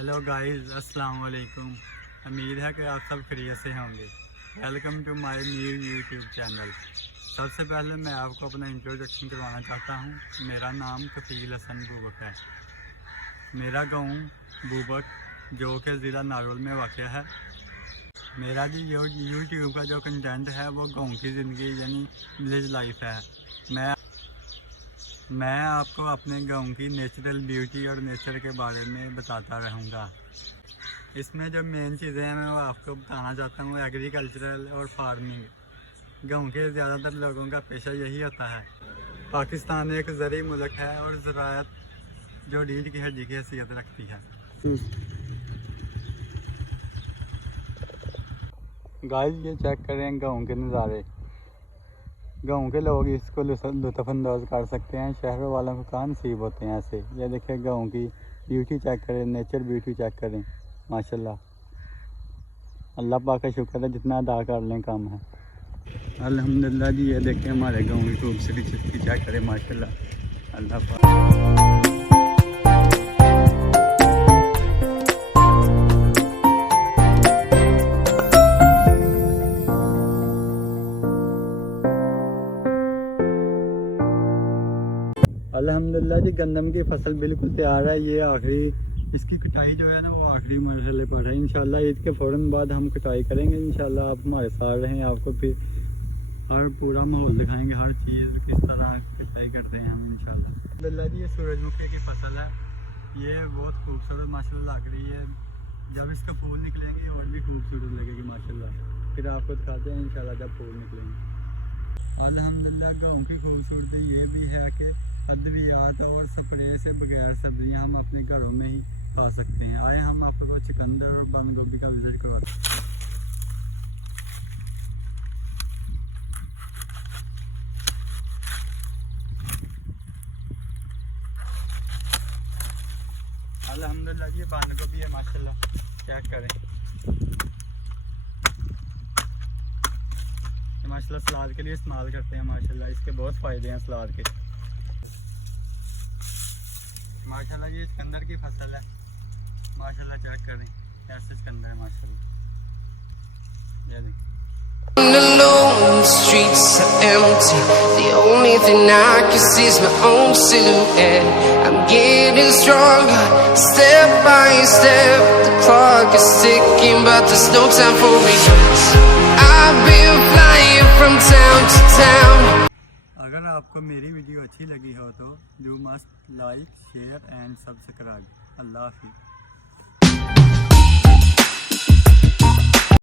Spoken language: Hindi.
हेलो गाइस, अस्सलाम वालेकुम। उम्मीद है कि आप सब खैरियत से होंगे। Welcome to my new YouTube channel. सबसे पहले मैं आपको अपना इंट्रोडक्शन करवाना चाहता हूँ। मेरा नाम कफील हसन बूबक है। मेरा गांव बूबक जो कि ज़िला नागौर में वाक़ है। मेरा जी यूट्यूब का जो कंटेंट है वो गाँव की ज़िंदगी यानी विलेज लाइफ है। मैं आपको अपने गांव की नेचुरल ब्यूटी और नेचर के बारे में बताता रहूँगा। इसमें जो मेन चीज़ें हैं मैं वो आपको बताना चाहता हूँ, एग्रीकल्चरल और फार्मिंग। गांव के ज़्यादातर लोगों का पेशा यही होता है। पाकिस्तान एक ज़रूरी मुल्क है और ज़राअत जो रीढ़ की हड्डी की हैसियत रखती है। गाइस, ये चेक करें गांव के नज़ारे। गांव के लोग इसको लुत्फ़अंदाज़ कर सकते हैं, शहरों वालों को कहाँ नसीब होते हैं ऐसे। ये देखिए गांव की ब्यूटी चेक करें, नेचर ब्यूटी चेक करें। माशाल्लाह, अल्लाह पाक का शुक्र है, जितना अदा कर लें कम है। अल्हम्दुलिल्लाह जी। ये देखें हमारे गांव की खूबसूरती चेक करें। माशाल्लाह, अल्लाह पाक। अल्हम्दुलिल्लाह जी, गंदम की फसल बिल्कुल तैयार है। ये आखिरी इसकी कटाई जो है ना वो आखिरी मरहले पर है। इंशाल्लाह ईद के फ़ौरन बाद हम कटाई करेंगे। इंशाल्लाह आप हमारे साथ रहें, आपको फिर हर पूरा माहौल दिखाएंगे, हर चीज़ किस तरह कटाई करते हैं हम इंशाल्लाह। अल्हम्दुलिल्लाह जी, ये सूरजमुखी की फसल है। ये बहुत खूबसूरत माशाल्लाह लग रही है। जब इसके फूल निकलेंगे और भी खूबसूरत लगेगी माशाल्लाह। फिर आपको दिखाते हैं इंशाल्लाह जब फूल निकलेंगे। अल्हम्दुलिल्लाह, गाँव की खूबसूरती ये भी है कि अद्वियात और स्प्रे से बगैर सब्जियां हम अपने घरों में ही खा सकते हैं। आए हम आपको चुकंदर और बंद गोभी का विजिट करवाते हैं। अल्हम्दुलिल्लाह ये बंद गोभी है माशाल्लाह, चेक करें। माशाल्लाह सलाद के लिए इस्तेमाल करते हैं। माशाल्लाह इसके बहुत फ़ायदे हैं सलाद के। माशाल्लाह ये चुकंदर की फसल है। माशाल्लाह चेक करें, ऐसे चुकंदर है माशाल्लाह। ये देखिए। Alone, the streets are empty. The only thing I can see is my own silhouette. I'm getting stronger, step by step. The clock is ticking, but there's no time for regrets. I've been flying from town to town. अगर आपको मेरी वीडियो अच्छी लगी हो तो do must like, share and subscribe. अल्लाह हाफिज़।